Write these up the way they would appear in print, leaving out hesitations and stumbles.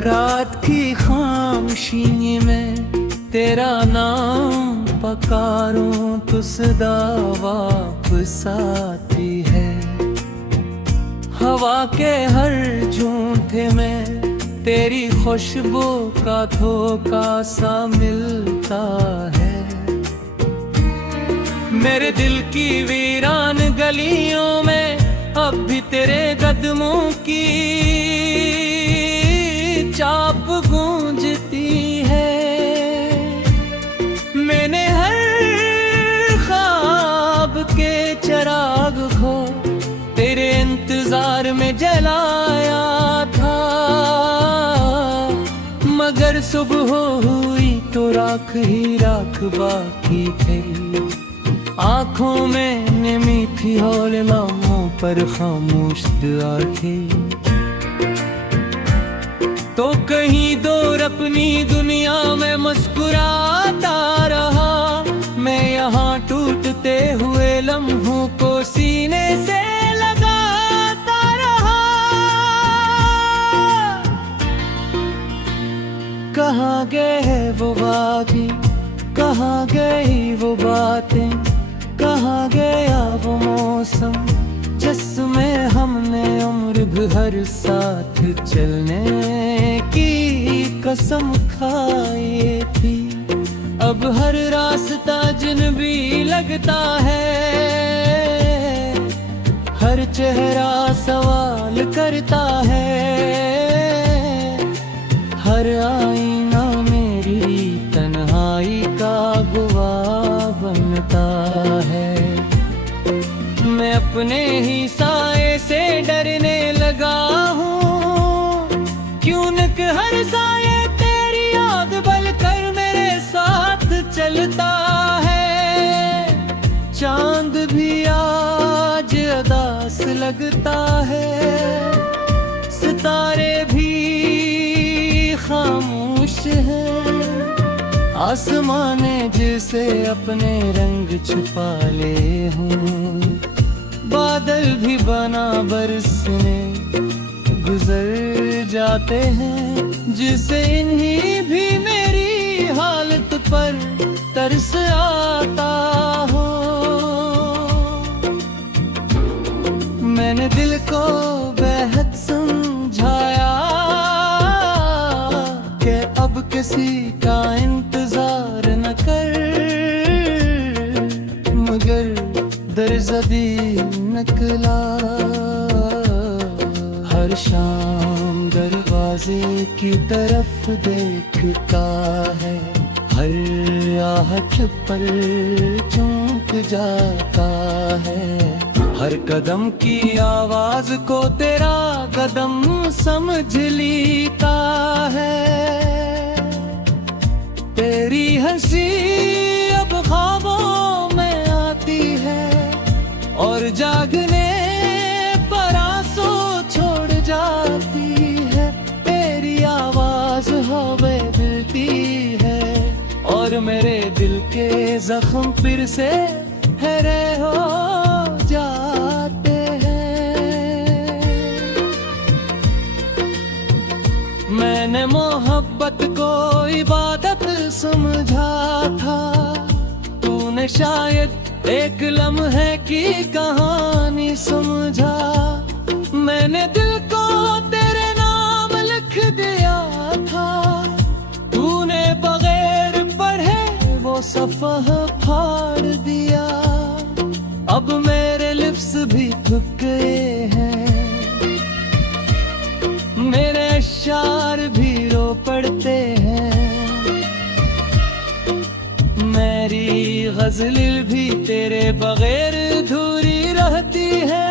रात की खामोशी में तेरा नाम पकारूं तो सदा वापस आती है। हवा के हर झूठे में तेरी खुशबू का धोखा सा मिलता है। मेरे दिल की वीरान गलियों में अब भी तेरे कदमों की चाप गूंजती है। मैंने हर ख्वाब के चिराग को तेरे इंतजार में जलाया था, मगर सुबह हुई तो राख ही राख बाकी थे। आँखों में नमी थी और लम्हों पर खामोश दुआ थी। तो कहीं दूर अपनी दुनिया में मुस्कुराता रहा, मैं यहाँ टूटते हुए लम्हों को सीने से लगाता रहा। कहाँ गए हैं वो वादी, कहाँ गई वो बातें, कहाँ गया वो मौसम जिसमें हमने उम्र भर साथ चलने की कसम खाई थी। अब हर रास्ता अजनबी लगता है, हर चेहरा सवाल करता है, हर आईना मेरी तन्हाई का गवाह बनता है। मैं अपने ही साए से डरने लगा हूँ, क्यों न कि हर साए तेरी याद बल कर मेरे साथ चलता है। चांद भी आज उदास लगता है, सितारे भी खामोश हैं। आसमान ने जिसे अपने रंग छुपा ले हूँ, बादल भी बना बरसने गुजर जाते हैं। जिसे इन्हीं भी मेरी हालत पर तरस आता हो। मैंने दिल को बेहद समझाया कि अब किसी का इंतजार न कर, मगर दर्ज़दी निकला। हर शाम दरवाजे की तरफ देखता है, हर आहट पर चूक जाता है। हर कदम की आवाज को तेरा कदम समझ लेता है। तेरी हंसी अब ख्वाबों में आती है और जागने पर आंसू छोड़ जाती है। तेरी आवाज हवे मिलती है और मेरे दिल के जख्म फिर से हरे हो जाते हैं। मैंने मोहब्बत को इबादत समझा था, तूने शायद एक लम्हे की कहानी समझा। मैंने दिल को तेरे नाम लिख दिया था, तूने बगैर पढ़े वो सफ़ह फाड़ दिया। अब मेरे लिप्स भी थक गए हैं, मेरे अश्शार भी रो पड़ते हैं। मेरी गज़ल भी तेरे बगैर अधूरी रहती है।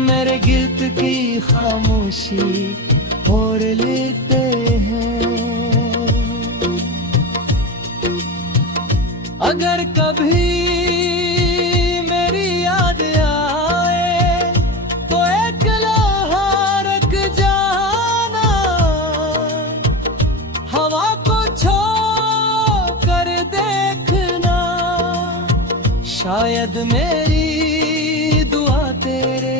मेरे गिर्द की खामोशी ओढ़ लेते हैं। अगर कभी मेरी याद आए तो एक लम्हा रख जाना, हवा को छू कर देखना। शायद मेरी दुआ तेरे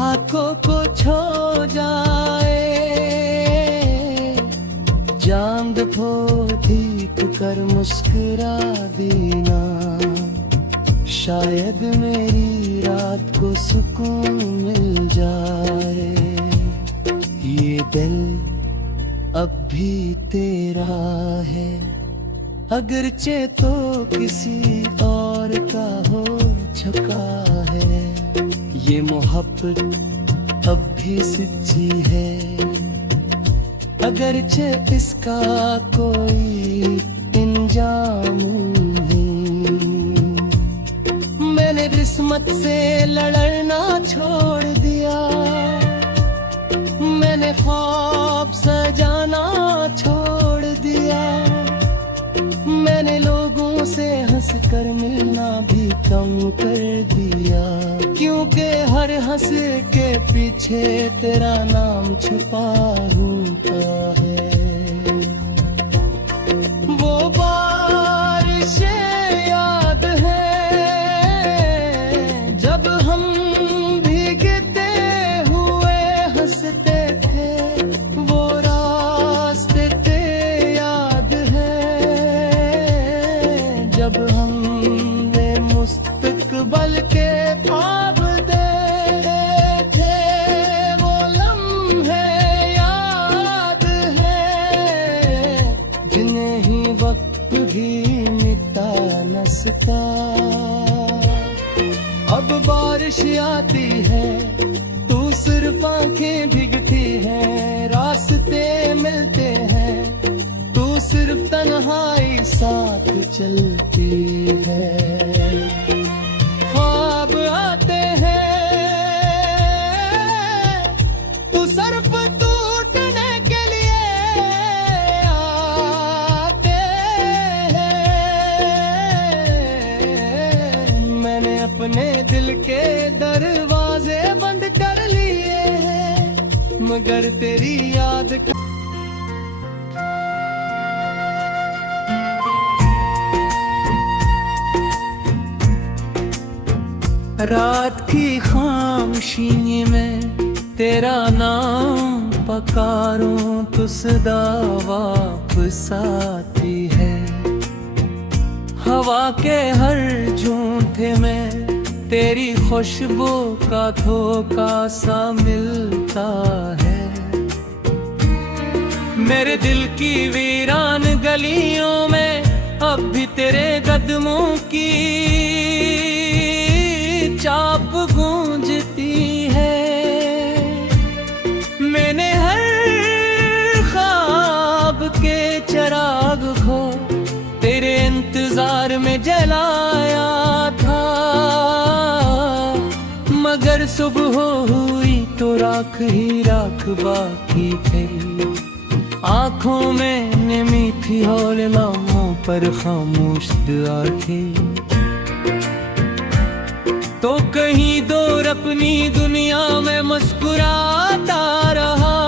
हाथों को छो जाए, चांद फो ठीक कर मुस्कुरा देना, शायद मेरी रात को सुकून मिल जाए। ये दिल अब भी तेरा है, अगरचे तो किसी और का हो चुका है। ये मोहब्बत अब भी सच्ची है, अगरचे इसका कोई इंजाम नहीं। मैंने किस्मत से लड़ना छोड़ दिया, मैंने ख्वाब सजाना छोड़ दिया, मैंने लोगों से हंसकर मिलना भी कम कर दिया, क्योंकि हर हंस के पीछे तेरा नाम छुपा होता है। वो बारिशें याद है जब हम भीगते हुए हंसते थे, वो रास्ते याद है जब हमने मुस्तकबल के ख्वाब देखे, वो लम्हे याद है जिन्हें ही वक्त भी मिटा न सका। अब बारिश आती है तू सिर्फ आंखें भीगती हैं, रास्ते मिलते हैं तू सिर्फ तन्हाई साथ चलती है। ख्वाब आते हैं तू सिर्फ टूटने के लिए आते हैं। मैंने अपने दिल के दरवाजे बंद कर लिए हैं, मगर तेरी याद रात की खामोशी में तेरा नाम पकारूं तो सदा वापस आती है। हवा के हर झूठे में तेरी खुशबू का धोखा सा मिलता है। मेरे दिल की वीरान गलियों में अब भी तेरे कदमों की चाप गूंजती है। मैंने हर ख्वाब के चिराग को तेरे इंतजार में जलाया था, मगर सुबह हुई तो राख ही राख बाकी थे। आँखों में नमी थी और लम्हों पर खामोश दुआ थी। तो कहीं दूर अपनी दुनिया में मुस्कुराता रहा,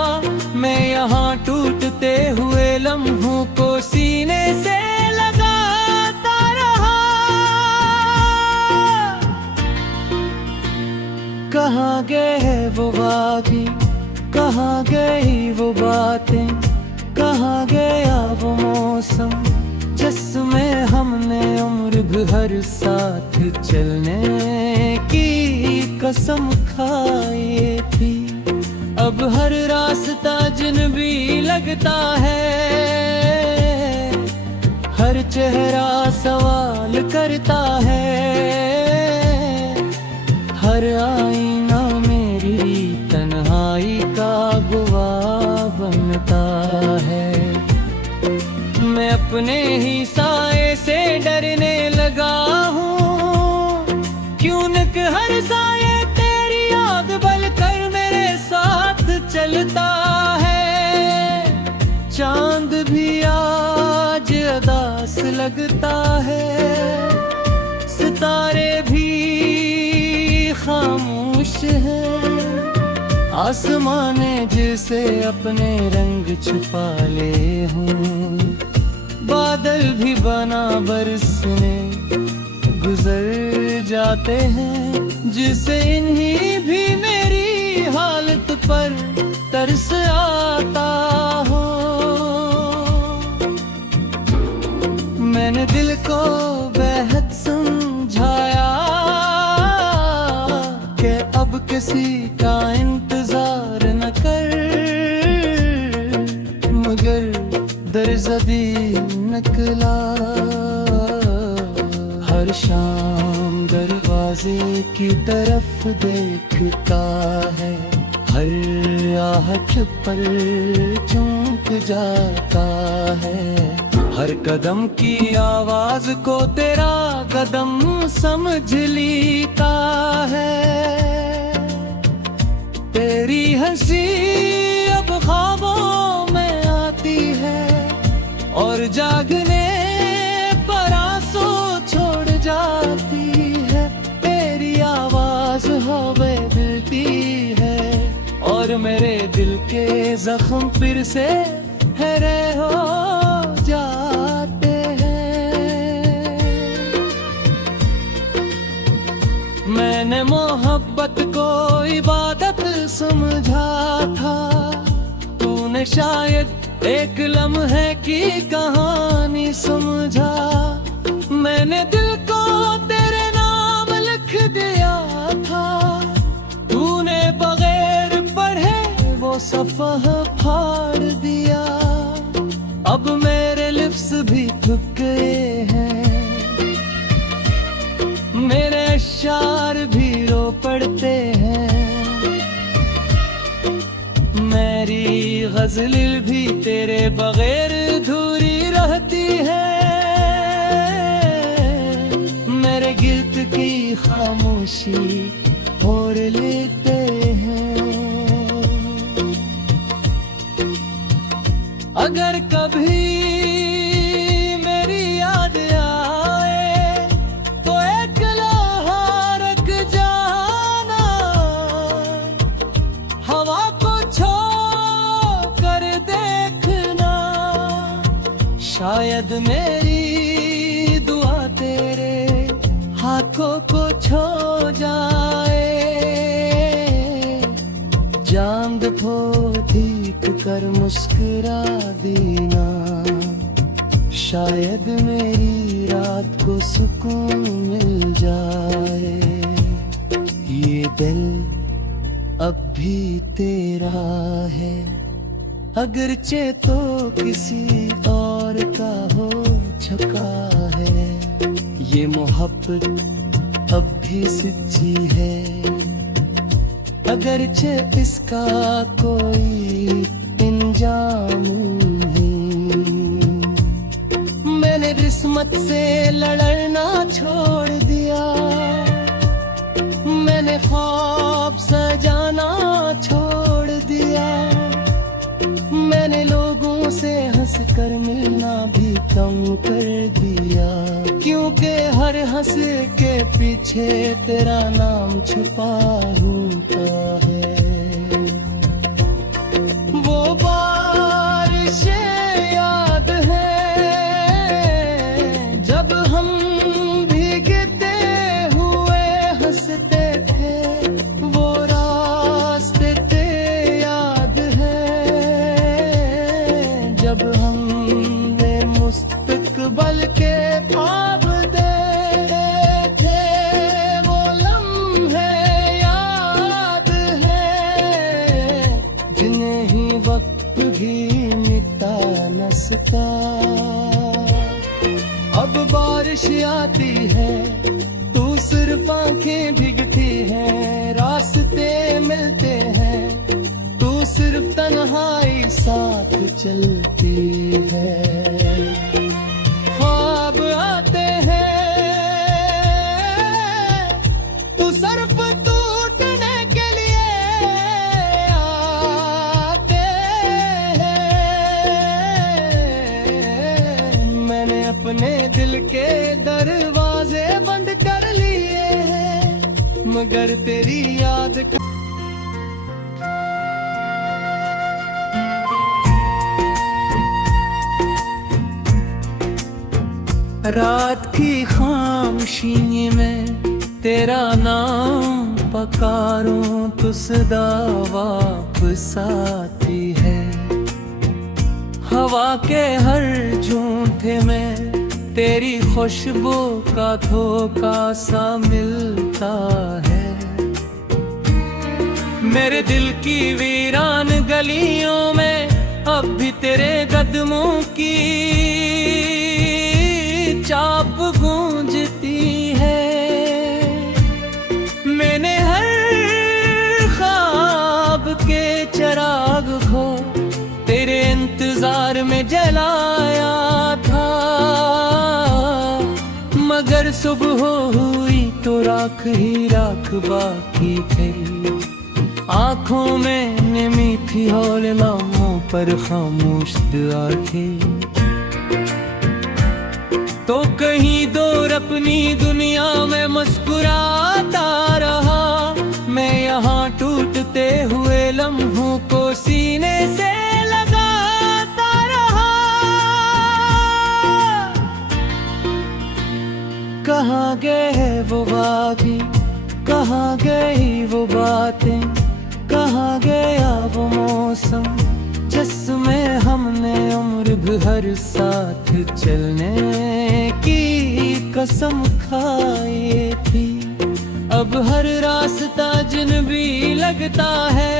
मैं यहाँ टूटते हुए लम्हों को सीने से लगाता रहा। कहाँ गए वो वादी, कहाँ गई वो बातें, कहाँ गया वो मौसम जिसमें हमने उम्र भर साथ चलने की कसम खाई थी। अब हर रास्ता अजनबी लगता है, हर चेहरा सवाल करता है, हर आईना मेरी तन्हाई का गवाह बनता है। मैं अपने ही साए से डरने लगा हूँ, क्यों न कि हर साए तेरी याद बल कर मेरे साथ चलता है। चांद भी आज उदास लगता है, सितारे भी खामोश हैं, आसमां ने जिसे अपने रंग छुपा ले हूँ। बादल भी बना बरसने गुजर जाते हैं, जिसे इन्हीं भी मेरी मोहब्बत पर तरस आता हो। मैंने दिल को बेहद समझाया कि अब किसी का इंतजार न कर, मगर दर्ज़दी निकला। हर शाम दरवाजे की तरफ देखता है, हर आहट पर चूक जाता है। हर कदम की आवाज को तेरा कदम समझ लेता है। तेरी हंसी अब ख्वाबों में आती है और जागने पर आंसू छोड़ जाती है। तेरी आवाज हवे मिलती है और मेरे दिल के जख्म फिर से हरे हो जाते हैं। मैंने मोहब्बत को इबादत समझा था, तूने शायद एक लम्हे की कहानी समझा। मैंने दिल को तेरे नाम लिख दिया था, तूने बगैर पढ़े वो सफ़ह फाड़ दिया। अब मेरे लिप्स भी थक गए हैं, मेरे अश्शार भी रो पड़ते हैं। मेरी गज़ल भी तेरे बगैर अधूरी रहती है। मेरे गिर्द की खामोशी और लेते हैं। अगर कभी मेरी याद आए तो एक लम्हा रख जाना, हवा को छू कर देखना। शायद मेरी दुआ तेरे हाथों को छू जाए। चांद को देख कर मुस्कुरा देना, शायद मेरी रात को सुकून मिल जाए। ये दिल अब भी तेरा है, अगरचे तो किसी और का हो चुका है। ये मोहब्बत अब भी सच्ची है, अगरचे इसका कोई इंजाम नहीं। मैंने किस्मत से लड़ना छोड़ दिया, मैंने ख्वाब सजाना छोड़ दिया। मैंने लोगों से हंसकर मिलना भी कम कर दिया, क्योंकि हर हंस के पीछे तेरा नाम छुपा होता है। वो बारिशें याद है जब हम भीगते हुए हंसते थे, वो रास्ते ते याद है जब हमने मुस्तकबल के ख्वाब अब बारिश आती है, तू सिर्फ आंखें भीगती है। रास्ते मिलते हैं, तू सिर्फ तन्हाई साथ चलती है। ख्वाब आते हैं, तू सिर्फ टूटने के लिए आते हैं। मैंने अपने दिल के दरवाजे बंद कर लिए हैं, मगर तेरी याद रात की खामोशी में तेरा नाम पकारूं तो सदा वापस आती है। हवा के हर झूठे में तेरी खुशबू का धोखा सा मिलता है। मेरे दिल की वीरान गलियों में अब भी तेरे कदमों की चाप गूंजती है। मैंने हर ख्वाब के चिराग को तेरे इंतजार में जलाया था, मगर सुबह हुई तो राख ही राख बाकी थे। आँखों में नमी थी और लम्हों पर खामोश आंखें। तो कहीं दूर अपनी दुनिया में मुस्कुराता रहा, मैं यहाँ टूटते हुए लम्हों को सीने से लगाता रहा। कहाँ गए वो वादी, कहाँ गई वो बातें, कहाँ गया वो मौसम जिसमें हमने उम्र भर साथ चलने की कसम खाई थी। अब हर रास्ता अजनबी लगता है,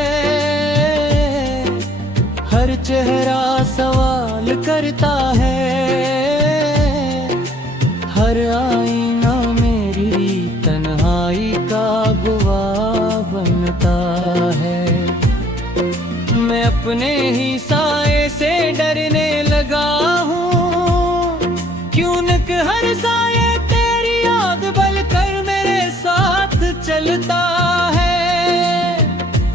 हर चेहरा सवाल करता है, हर आईना मेरी तन्हाई का गवाह बनता है। मैं अपने ही साए से डरने लगा हूँ, क्यों न कि हर साए तेरी याद बल कर मेरे साथ चलता है।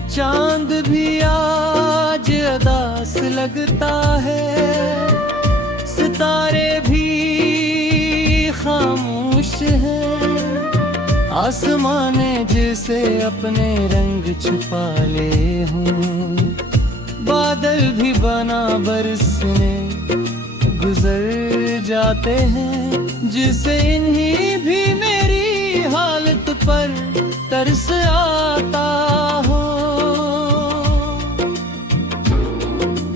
चांद भी आज उदास लगता है, सितारे भी खामोश हैं। आसमाने जिसे अपने रंग छुपा ले हूँ, बादल भी बना बरसने गुजर जाते हैं। जिसे इन्हीं भी मेरी हालत पर तरस आता हो।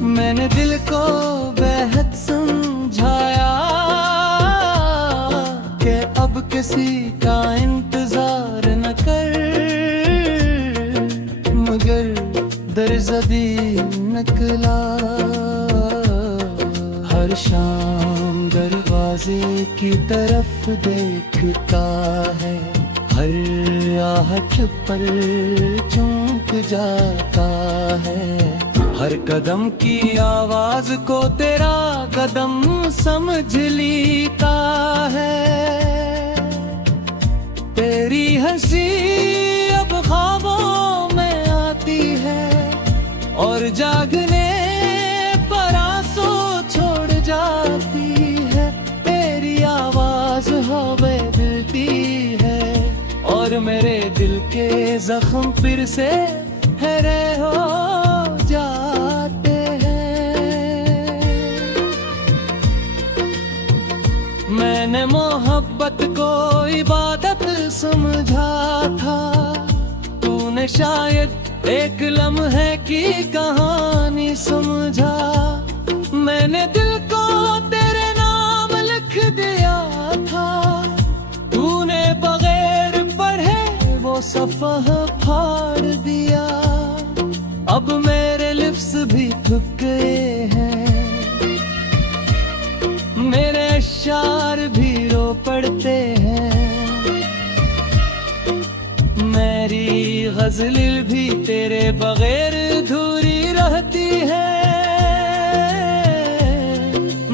मैंने दिल को बेहद समझाया कि अब किसी का इंतजार न कर, मगर दर्ज़दी निकला। हर शाम दरवाजे की तरफ देखता है, हर आहट पर चौंक जाता है। हर कदम की आवाज को तेरा कदम समझ लेता है। तेरी हंसी अब ख्वाबों में आती है और जागने पर आंसू छोड़ जाती है। तेरी आवाज हवे दिलती है और मेरे दिल के जख्म फिर से हरे हो जाते हैं। मैंने मोहब्बत को इबादत समझा था, तूने शायद एक लम्हे की कहानी समझा। मैंने दिल को तेरे नाम लिख दिया था, तूने बगैर पढ़े वो सफ़ह फाड़ दिया। अब मेरे लिप्स भी थक गए हैं, मेरे अश्शार भी रो पड़ते हैं। मेरी गज़ल भी तेरे बगैर अधूरी रहती है।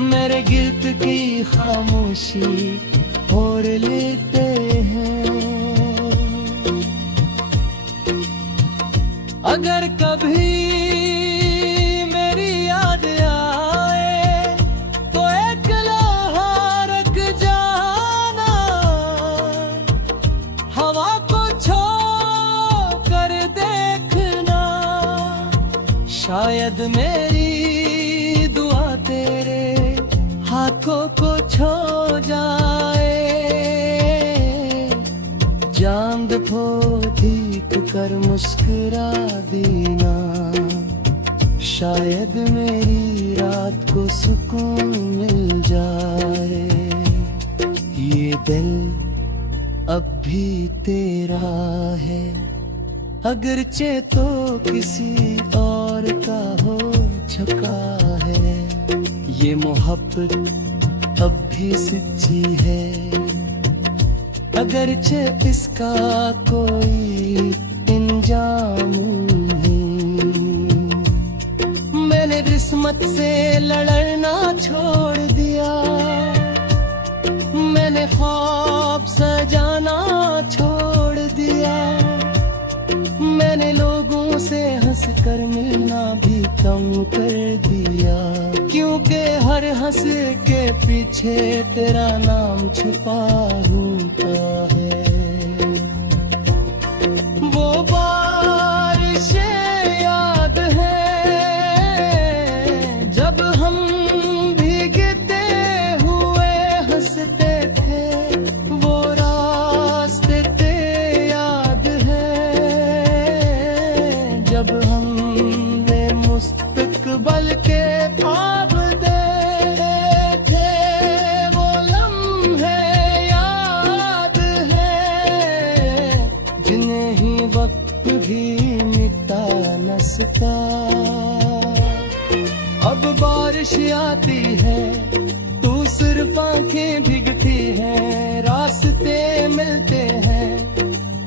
मेरे गिर्द की खामोशी ओढ़ लेते हैं। अगर कभी मेरी याद आए तो एक लम्हा रख जाना, हवा को छोड़ कर देखना। शायद मेरी दुआ तेरे हाथों को छू जाए। चांद पोथी कर मुस्कुरा देना, शायद मेरी रात को सुकून मिल जाए। ये दिल अब भी तेरा है, अगरचे तो किसी और का हो चुका है। ये मोहब्बत अब भी सच्ची है, अगरचे इसका कोई इंजाम नहीं। मैंने किस्मत से लड़ना छोड़ दिया, मैंने ख्वाब सजाना छोड़ दिया, मैंने लोगों से हंसकर मिलना भी कम कर दिया, क्योंकि हर हंस के पीछे तेरा नाम छुपा होता है। वो बारिशें याद है जब हम भीगते हुए हंसते थे, वो रास्ते याद है जब हमने मुस्तकबल के ख्वाब देखे, वो लम्हे याद है जिन्हें ही वक्त भी मिटा न सका। अब बारिश आती है तू सिर्फ आंखें भीगती हैं, रास्ते मिलते हैं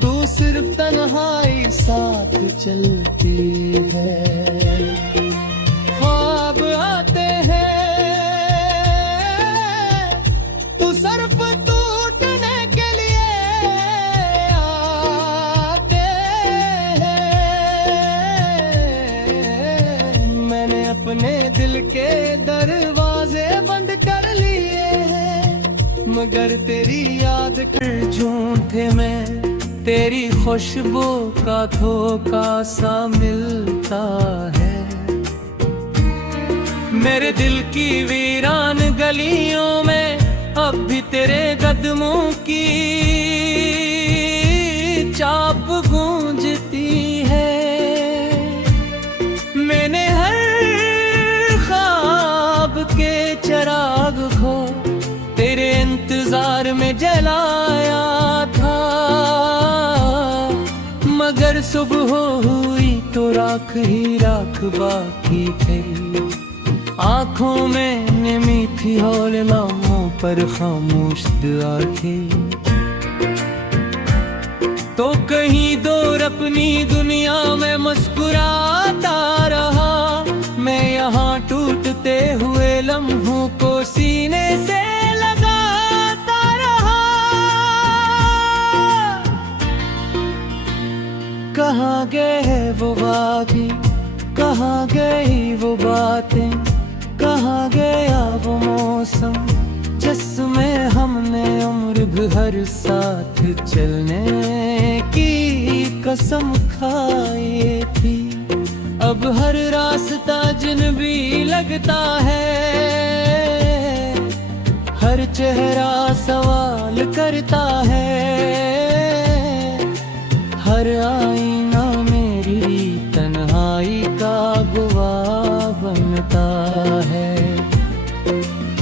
तू सिर्फ तन्हाई साथ चलती है। ख्वाब आते हैं तू सिर्फ टूटने के लिए आते हैं। मैंने अपने दिल के दरवाजे बंद कर लिए हैं, मगर तेरी याद कर झूठे में तेरी खुशबू का धोखा सा मिलता है। मेरे दिल की वीरान गलियों में अब भी तेरे कदमों की चाप गूंजती है। मैंने हर ख्वाब के चिराग को तेरे इंतजार में जलाया था, मगर सुबह हुई तो राख ही राख बाकी थी। आँखों में नमी थी और लम्हों पर खामोश दुआ थी। तो कहीं दूर अपनी दुनिया में मुस्कुराता रहा, मैं यहाँ टूटते हुए लम्हों को सीने से लगाता रहा। कहाँ गए वो वादी, कहाँ गई वो बातें, कहाँ गया वो मौसम जिसमें हमने उम्र भर साथ चलने की कसम खाई थी। अब हर रास्ता अजनबी लगता है, हर चेहरा सवाल करता है, हर आईना मेरी तन्हाई का गवाह बनता है।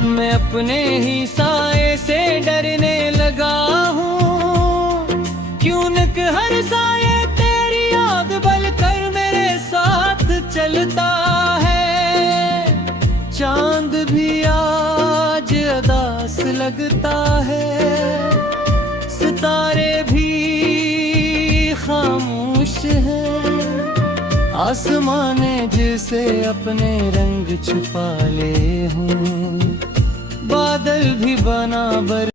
मैं अपने ही साए से डरने लगा हूँ, क्यों न कि हर साए तेरी याद बल कर मेरे साथ चलता है। चांद भी आज उदास लगता है, सितारे भी खामोश हैं, आसमान ने जिसे अपने रंग छुपा ले हूँ, बादल भी बना बर